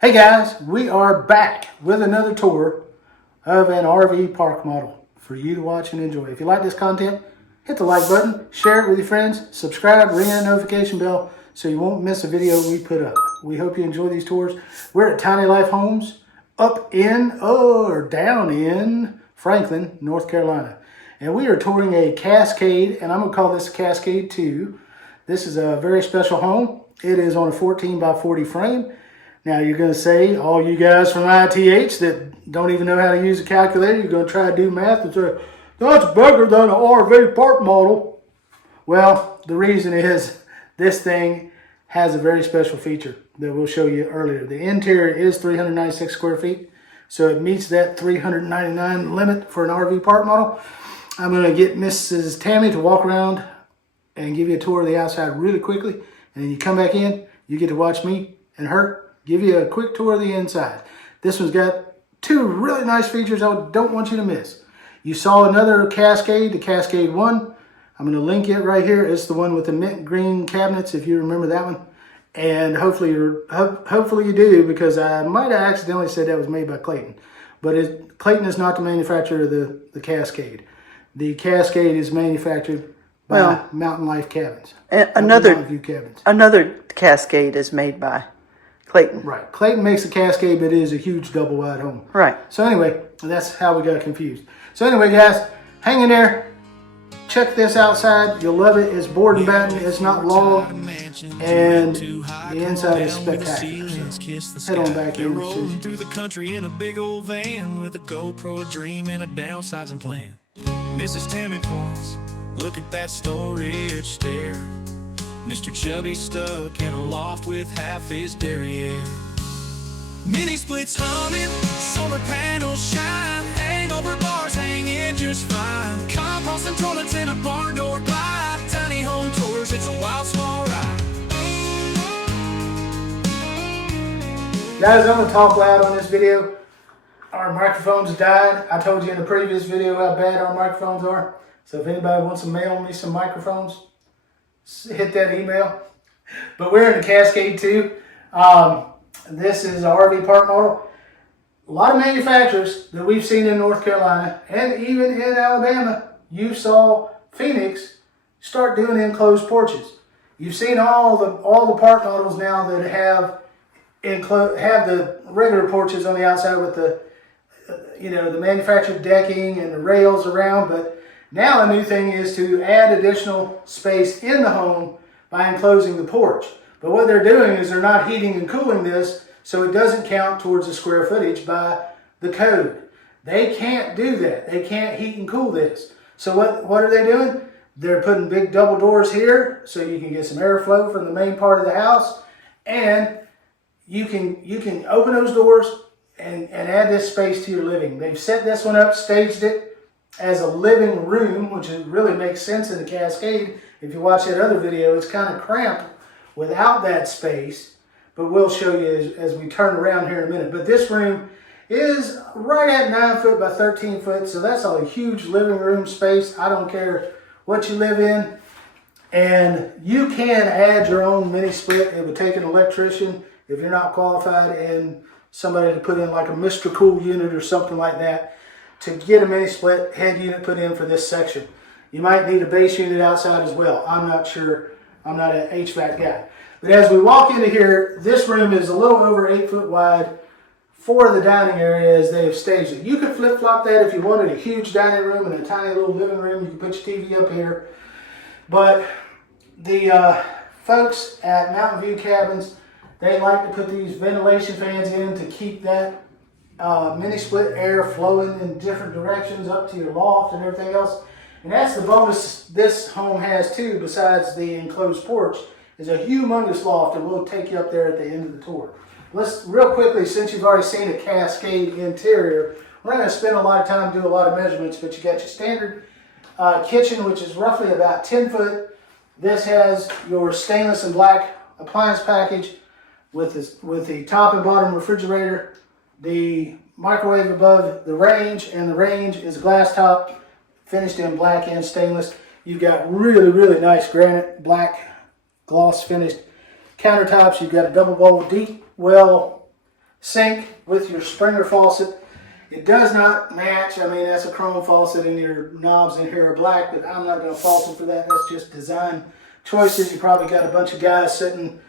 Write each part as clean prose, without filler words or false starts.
Hey guys, we are back with another tour of an RV park model for you to watch and enjoy. If you like this content, hit the like button, share it with your friends, subscribe, ring that notification bell so you won't miss a video we put up. We hope you enjoy these tours. We're at Tiny Life Homes down in Franklin, North Carolina. And we are touring a Cascade, and I'm going to call this Cascade 2. This is a very special home. It is on a 14 by 40 frame. Now you're going to say, all you guys from ITH that don't even know how to use a calculator, you're going to try to do math and say, that's bigger than an RV park model. Well, the reason is this thing has a very special feature that we'll show you earlier. The interior is 396 square feet, so it meets that 399 limit for an RV park model. I'm going to get Mrs. Tammy to walk around and give you a tour of the outside really quickly, and then you come back in, you get to watch me and her give you a quick tour of the inside. This one's got two really nice features I don't want you to miss. You saw another Cascade, the Cascade 1. I'm going to link it right here. It's the one with the mint green cabinets, if you remember that one. And hopefully you do, because I might have accidentally said that was made by Clayton. But Clayton is not the manufacturer of the Cascade. The Cascade is manufactured by Mountain Life Cabins. Another Cascade is made by Clayton. Right. Clayton makes a Cascade, but it is a huge double wide home. Right. So anyway, that's how we got confused. So anyway, guys, hang in there. Check this outside. You'll love it. It's board and batten. It's not log. And the inside is spectacular. So head on back in. Rolling through the country in a big old van with a GoPro, a dream, and a downsizing plan. Mrs. Tammy points, look at that storage stair. Mr. Chubby stuck in a loft with half his derriere. Mini splits humming, solar panels shine, hangover bars hanging just fine. Compost and toilets in a barn door glide. Tiny home tours, it's a wild small ride. Guys, I'm going to talk loud on this video. Our microphones died. I told you in the previous video how bad our microphones are. So if anybody wants to mail me some microphones, hit that email. But we're in the Cascade 2. This is an RV park model. A lot of manufacturers that we've seen in North Carolina and even in Alabama, you saw Phoenix start doing enclosed porches. You've seen all the park models now that have the regular porches on the outside with the the manufactured decking and the rails around, but now a new thing is to add additional space in the home by enclosing the porch. But what they're doing is they're not heating and cooling this, so it doesn't count towards the square footage by the code. They can't do that. They can't heat and cool this. So what are they doing? They're putting big double doors here so you can get some airflow from the main part of the house, and you can open those doors and add this space to your living. They've set this one up, staged it as a living room, which really makes sense in the Cascade. If you watch that other video, it's kind of cramped without that space, but we'll show you as we turn around here in a minute. But this room is right at 9 foot by 13 foot, so that's a huge living room space. I don't care what you live in. And you can add your own mini split. It would take an electrician if you're not qualified and somebody to put in like a Mr. Cool unit or something like that to get a mini split head unit put in for this section. You might need a base unit outside as well. I'm not sure. I'm not an HVAC guy. But as we walk into here, this room is a little over 8 foot wide for the dining area as they have staged it. You could flip-flop that if you wanted a huge dining room and a tiny little living room. You can put your TV up here. But the folks at Mountain View Cabins, they like to put these ventilation fans in to keep that mini split air flowing in different directions up to your loft and everything else. And that's the bonus this home has too, besides the enclosed porch, is a humongous loft, and we'll take you up there at the end of the tour. Let's real quickly, since you've already seen a Cascade interior, we're not going to spend a lot of time doing a lot of measurements, but you got your standard kitchen, which is roughly about 10 foot. This has your stainless and black appliance package with the top and bottom refrigerator, the microwave above the range, and the range is glass top, finished in black and stainless. You've got really, really nice granite black gloss finished countertops. You've got a double bowl deep well sink with your Springer faucet. It does not match. I mean, that's a chrome faucet and your knobs in here are black, but I'm not going to fault them for that. That's just design choices. You probably got a bunch of guys sitting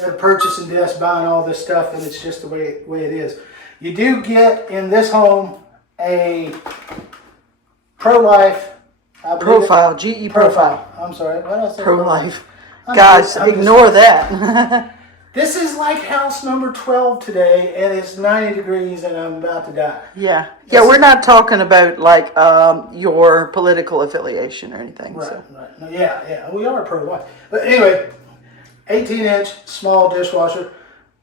at a purchasing desk buying all this stuff, and it's just the way it is. You do get in this home a Pro-Life Profile, GE Profile. I'm sorry, what did I say? Pro-Life. Guys, ignore that. This is like house number 12 today, and it's 90 degrees, and I'm about to die. Yeah, we're not talking about like your political affiliation or anything. Right, So. right. No, yeah, we are pro-life. But anyway, 18-inch small dishwasher.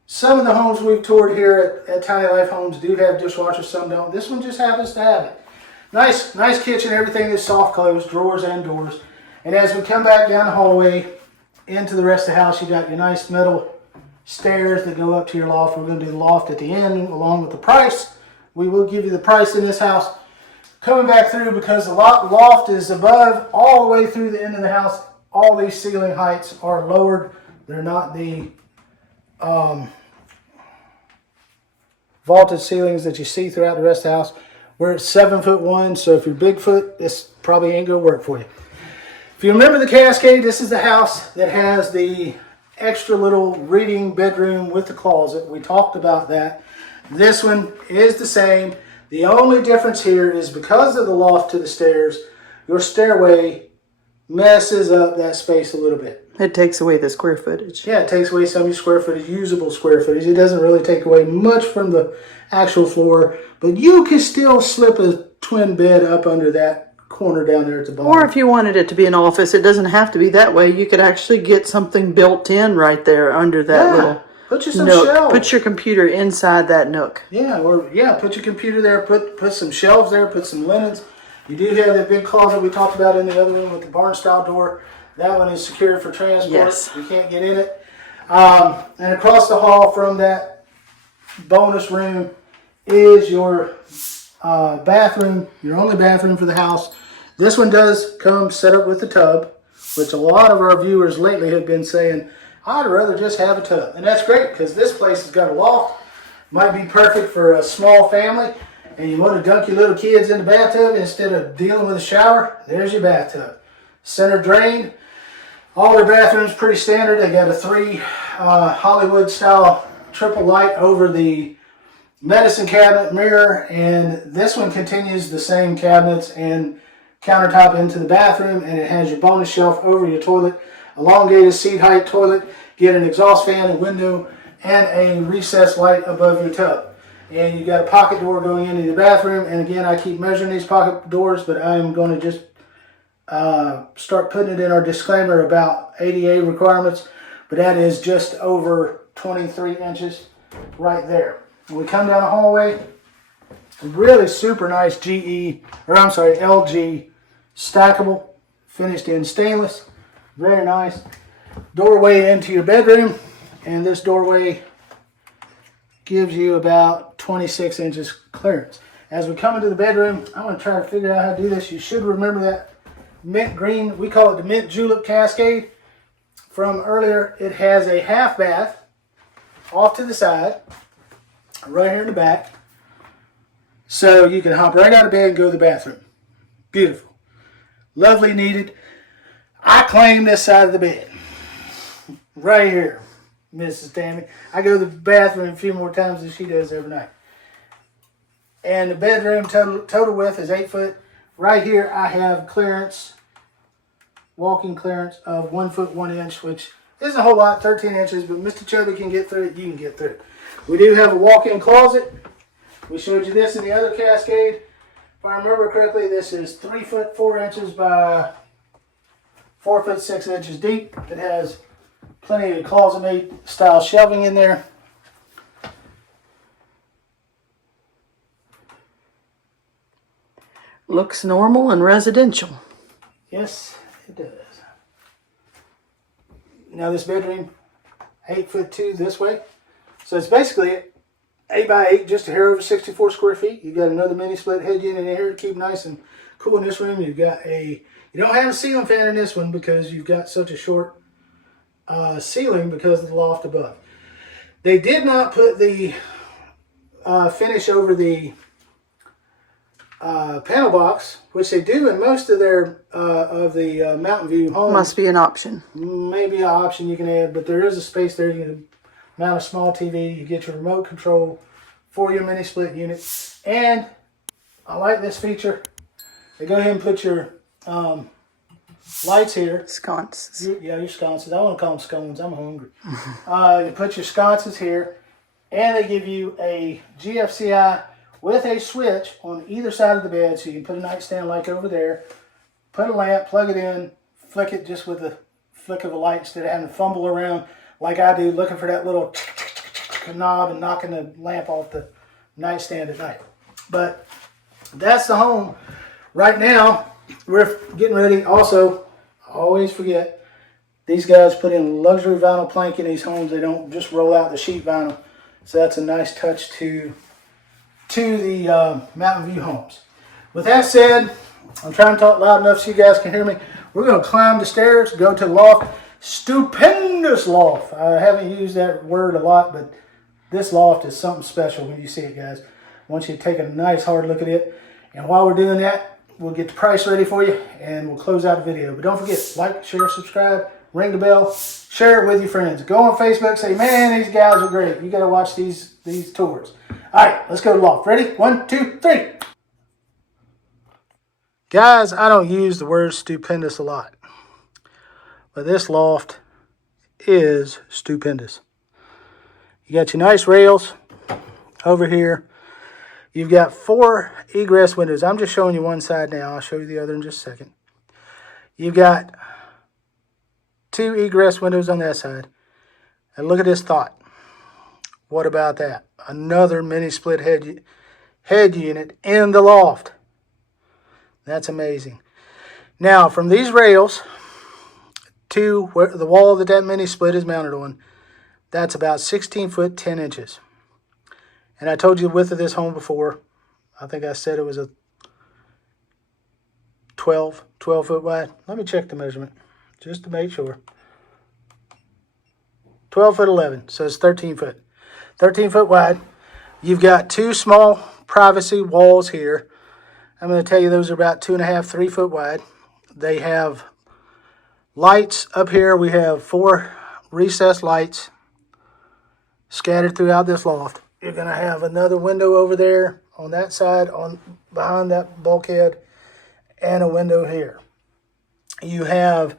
Some of the homes we've toured here at Tiny Life Homes do have dishwashers, some don't. This one just happens to have it. Nice kitchen, everything is soft closed, drawers and doors. And as we come back down the hallway into the rest of the house, you got your nice metal stairs that go up to your loft. We're going to do the loft at the end along with the price. We will give you the price in this house. Coming back through, because the loft is above all the way through the end of the house, all these ceiling heights are lowered. They're not the vaulted ceilings that you see throughout the rest of the house. We're at 7'1", so if you're Bigfoot, this probably ain't going to work for you. If you remember the Cascade, this is the house that has the extra little reading bedroom with the closet. We talked about that. This one is the same. The only difference here is because of the loft to the stairs, your stairway messes up that space a little bit. It takes away the square footage. Yeah, it takes away some of your square footage, usable square footage. It doesn't really take away much from the actual floor, but you can still slip a twin bed up under that corner down there at the bottom. Or if you wanted it to be an office, it doesn't have to be that way. You could actually get something built in right there under that little put you some nook. shelves. Put your computer inside that nook. Yeah, put your computer there. Put some shelves there. Put some linens. You do have that big closet we talked about in the other room with the barn style door. That one is secured for transport. Yes. You can't get in it. And across the hall from that bonus room is your bathroom, your only bathroom for the house. This one does come set up with the tub, which a lot of our viewers lately have been saying, I'd rather just have a tub. And that's great, because this place has got a loft. Might be perfect for a small family, and you want to dunk your little kids in the bathtub instead of dealing with a shower. There's your bathtub. Center drain. All their bathrooms pretty standard. They got a 3 Hollywood style triple light over the medicine cabinet mirror, and this one continues the same cabinets and countertop into the bathroom, and it has your bonus shelf over your toilet, elongated seat height toilet, get an exhaust fan, a window, and a recessed light above your tub. And you got a pocket door going into the bathroom, and again, I keep measuring these pocket doors, but I'm going to just start putting it in our disclaimer about ADA requirements, but that is just over 23 inches right there. When we come down the hallway, really super nice LG stackable, finished in stainless, very nice. Doorway into your bedroom, and this doorway gives you about 26 inches clearance. As we come into the bedroom, I'm going to try to figure out how to do this. You should remember that mint green, we call it the mint julep Cascade from earlier. It has a half bath off to the side, right here in the back, so you can hop right out of bed and go to the bathroom. Beautiful, lovely, needed. I claim this side of the bed right here, Mrs. Tammy. I go to the bathroom a few more times than she does every night. And the bedroom total width is 8 foot. Right here I have clearance, walking clearance of 1 foot 1 inch, which isn't a whole lot, 13 inches, but Mr. Chubby can get through it, you can get through it. We do have a walk-in closet. We showed you this in the other Cascade. If I remember correctly, this is 3 foot 4 inches by 4 foot 6 inches deep. It has plenty of closet-made style shelving in there. Looks normal and residential. Yes, it does. Now this bedroom, 8 foot 2 this way. So it's basically 8 by 8, just a hair over 64 square feet. You got another mini split head unit in here to keep nice and cool in this room. You don't have a ceiling fan in this one because you've got such a short ceiling because of the loft above. They did not put the finish over the panel box, which they do in most of their Mountain View homes. Must be an option. Maybe an option you can add, but there is a space there. You can mount a small TV. You get your remote control for your mini split unit. And I like this feature. They go ahead and put your lights here. Sconces. Your sconces. I want to call them scones. I'm hungry. You put your sconces here, and they give you a GFCI with a switch on either side of the bed, so you can put a nightstand like over there, put a lamp, plug it in, flick it just with a flick of a light instead of having to fumble around like I do, looking for that little knob and knocking the lamp off the nightstand at night. But that's the home. Right now, we're getting ready. Also, I always forget, these guys put in luxury vinyl plank in these homes. They don't just roll out the sheet vinyl. So that's a nice touch to the Mountain View homes. With that said, I'm trying to talk loud enough so you guys can hear me. We're going to climb the stairs, go to the loft. Stupendous loft. I haven't used that word a lot, but this loft is something special when you see it, guys. I want you to take a nice hard look at it. And while we're doing that, we'll get the price ready for you and we'll close out the video. But don't forget, like, share, subscribe, ring the bell, share it with your friends. Go on Facebook, say, man, these guys are great. You got to watch these tours. All right, let's go to the loft. Ready? 1, 2, 3. Guys, I don't use the word stupendous a lot, but this loft is stupendous. You got your nice rails over here. You've got 4 egress windows. I'm just showing you one side now. I'll show you the other in just a second. You've got 2 egress windows on that side. And look at this thought. What about that? Another mini split head unit in the loft. That's amazing. Now, from these rails to where the wall that mini split is mounted on, that's about 16 foot 10 inches. And I told you the width of this home before. I think I said it was a 12 foot wide. Let me check the measurement just to make sure. 12 foot 11, so it's 13 foot. 13 foot wide. You've got 2 small privacy walls here. I'm going to tell you those are about 2.5, 3 foot wide. They have lights up here. We have 4 recessed lights scattered throughout this loft. You're going to have another window over there on that side, behind that bulkhead, and a window here. You have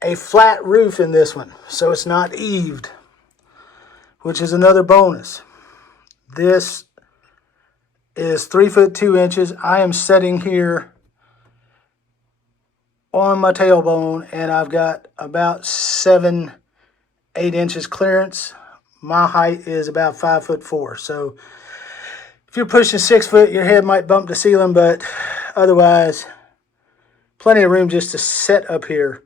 a flat roof in this one, so it's not eaved, which is another bonus. This is 3 foot 2 inches. I am sitting here on my tailbone, and I've got about 7-8 inches clearance. My height is about 5 foot 4. So if you're pushing 6 foot, your head might bump the ceiling, but otherwise, plenty of room just to sit up here.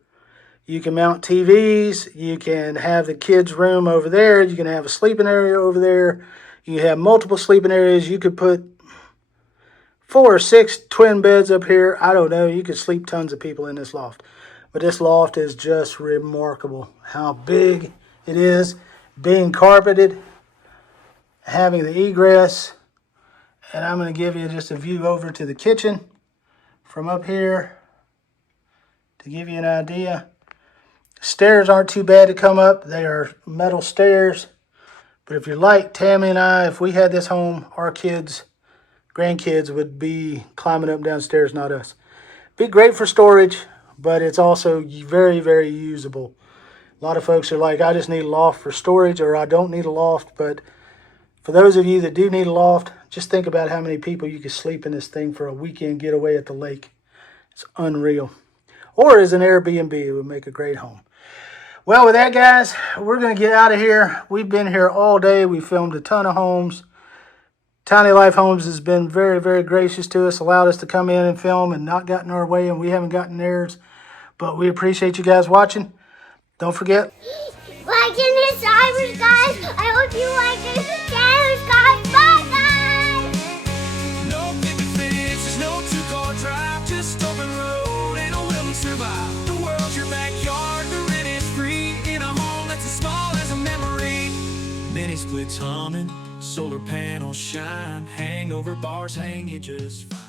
You can mount TVs. You can have the kids' room over there. You can have a sleeping area over there. You have multiple sleeping areas. You could put 4 or 6 twin beds up here. I don't know. You could sleep tons of people in this loft. But this loft is just remarkable. How big it is. Being carpeted. Having the egress. And I'm going to give you just a view over to the kitchen from up here to give you an idea. Stairs aren't too bad to come up. They are metal stairs. But if you're like Tammy and I, if we had this home, our kids, grandkids would be climbing up and down stairs, not us. Be great for storage, but it's also very, very usable. A lot of folks are like, I just need a loft for storage, or I don't need a loft. But for those of you that do need a loft, just think about how many people you could sleep in this thing for a weekend getaway at the lake. It's unreal. Or as an Airbnb, it would make a great home. Well, with that, guys, we're going to get out of here. We've been here all day. We filmed a ton of homes. Tiny Life Homes has been very, very gracious to us, allowed us to come in and film and not gotten our way, and we haven't gotten theirs. But we appreciate you guys watching. Don't forget. Like and subscribe, guys. I hope you like this channel, guys. Bye, guys. No picket fences, no 2-car drive, just open road and a will to survive. The world's your backyard, the rent is free in a home that's as small as a memory. Mini splits humming, solar panels shine, hang over bars hang you just fine.